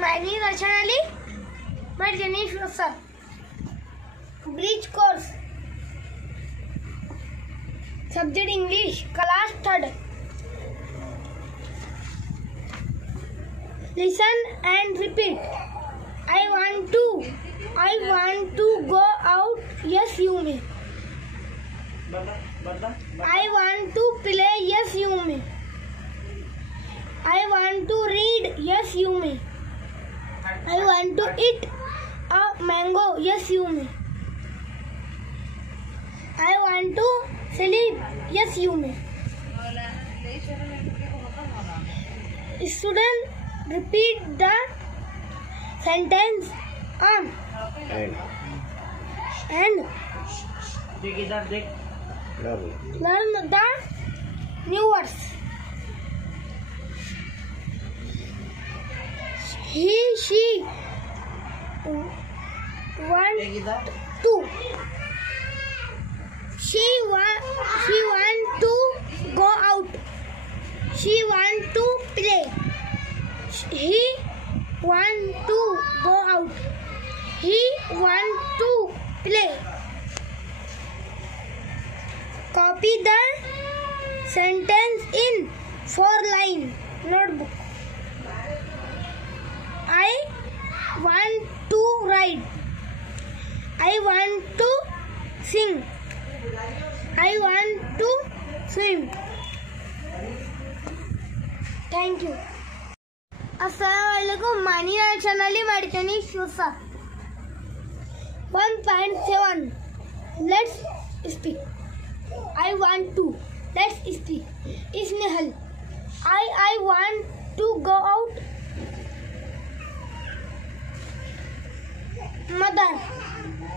My name is Arshan Ali. My Janish sir. Bridge course. Subject English. Class 3rd. Listen and repeat. I want to go out. Yes, you may. I want to play. Yes, you may. I want to read. Yes, you may. I want to eat a mango. Yes, you may. I want to sleep. Yes, you may. Student, repeat the sentence and learn the new words. He, she want to. She want to go out. She want to play. He want to go out. He want to play. Copy the sentence in 4-line notebook. I want to ride. I want to sing. I want to swim. Thank you. Assalamualaikum. My name is Arshan Ali. My Janish sir. 1.7. Let's speak. I want to. Let's speak. Isnehal. I want to go out. Mother.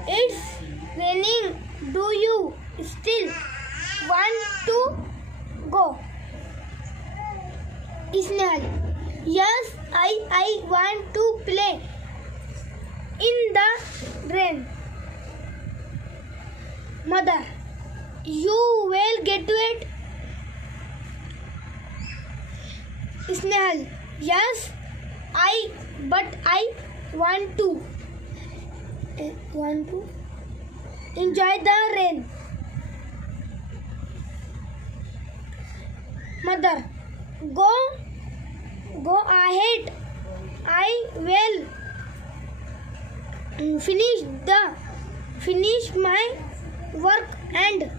It's raining. Do you still want to go? Isnehal. Yes, I want to play in the rain. Mother. You will get wet. Isnehal. Yes, but I want to enjoy the rain. Mother. Go ahead. I will finish my work and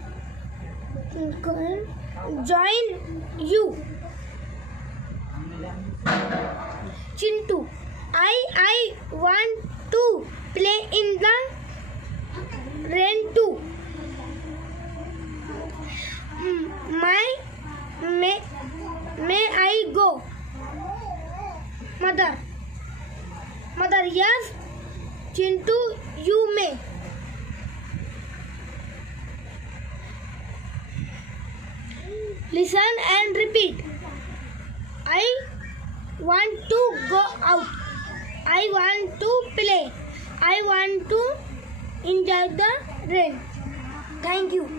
join you. Chintu. I want to play in the rain too. May I go? Mother. Yes, Chintu, you may. Listen and repeat. I want to go out. I want to play. I want to enjoy the rain. Thank you.